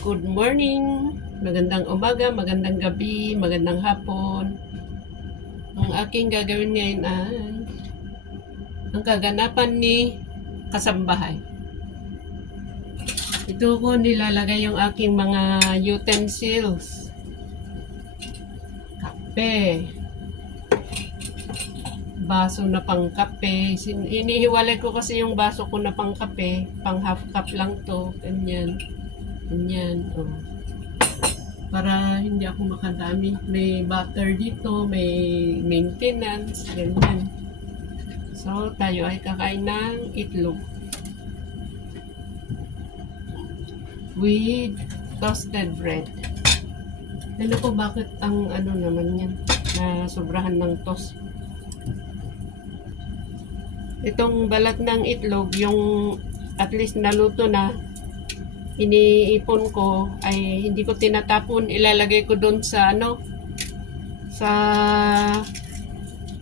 Good morning, magandang umaga, magandang gabi, magandang hapon. Ang aking gagawin ngayon ay ang kaganapan ni kasambahay. Ito ko nilalagay yung aking mga utensils. Kape. Baso na pang kape. Inihiwalay ko kasi yung baso ko na pang kape. Pang half cup lang to. Ganyan. Ganyan. Oh. Para hindi ako makadami. May butter dito, may maintenance, ganyan. So, tayo ay kakain ng itlog. With toasted bread. Ano ko bakit ang ano naman yan, na sobrahan ng toast. Itong balat ng itlog, yung at least naluto na, iniipon ko, ay hindi ko tinatapon, ilalagay ko doon sa ano, sa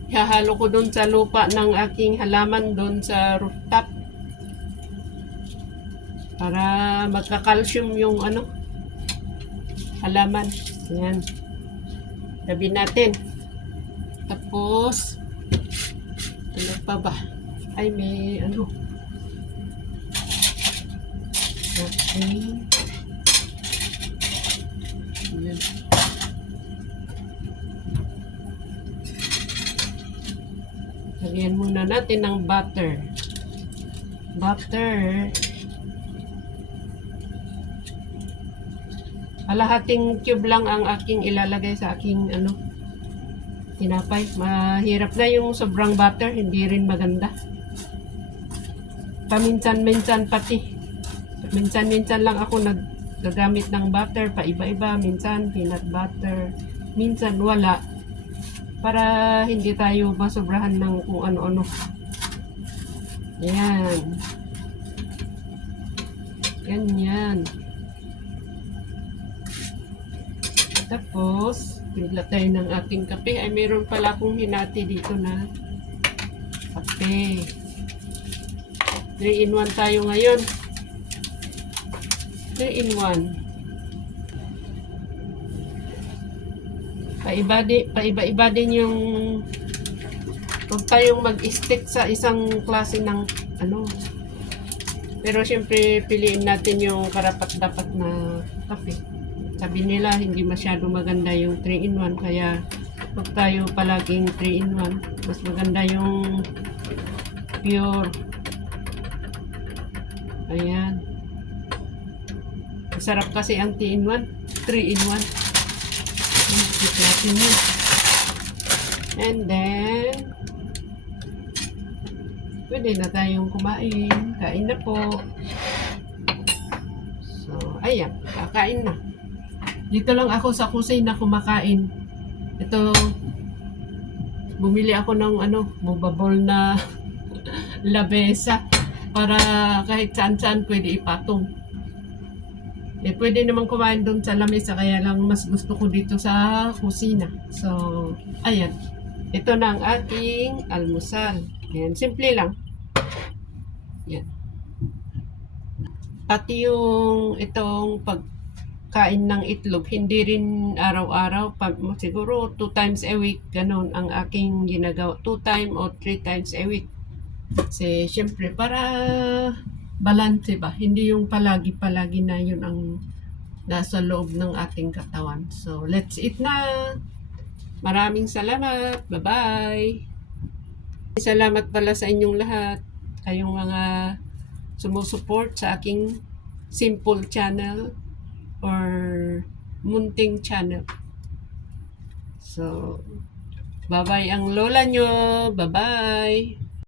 hahalo ko doon sa lupa ng aking halaman doon sa rooftop para magka-calcium yung ano, halaman. Yan, tabi natin. Tapos ano pa ba, ay may ano, okay. Yan. Lagyan muna natin ng butter. Butter. Kalahating cube lang ang aking ilalagay sa aking ano, tinapay. Mahirap na yung sobrang butter, hindi rin maganda. Paminsan-minsan pati. Minsan-minsan lang ako nagagamit ng butter, pa iba-iba. Minsan peanut butter, minsan wala. Para hindi tayo masobrahan ng kung ano-ano. Yan. Ganyan. Tapos, pila tayo ng ating kape. Ay, mayroon pala akong hinati dito na kape. 3-in-1 tayo ngayon. 3-in-1. Paiba-iba din yung huwag tayong mag-stick sa isang klase ng ano. Pero syempre piliin natin yung karapat-dapat na kape. Sabi nila hindi masyado maganda yung 3-in-1, kaya huwag tayo palaging 3-in-1. Mas maganda yung pure. Ayan. Masarap kasi ang 3-in-1. Natin yun. And then pwede na tayong kumain. Kain na po. So, ayan. Kakain na. Dito lang ako sa kusina kumakain. Ito, bumili ako ng ano, movable na labesa para kahit saan-saan pwede ipatong. Eh, pwede naman kumain doon sa lamesa, kaya lang mas gusto ko dito sa kusina. So, ayan. Ito na ang aking almusal. Ayan, simple lang. Ayan. Pati yung itong pagkain ng itlog, hindi rin araw-araw. Siguro 2 times a week, ganun ang aking ginagawa. 2 times or 3 times a week. Kasi, syempre, para balance ba? Hindi yung palagi-palagi na yun ang nasa loob ng ating katawan. So, let's eat na! Maraming salamat! Bye-bye! Salamat pala sa inyong lahat. Kayong mga sumusuport sa aking simple channel or munting channel. So, bye-bye ang lola nyo! Bye-bye!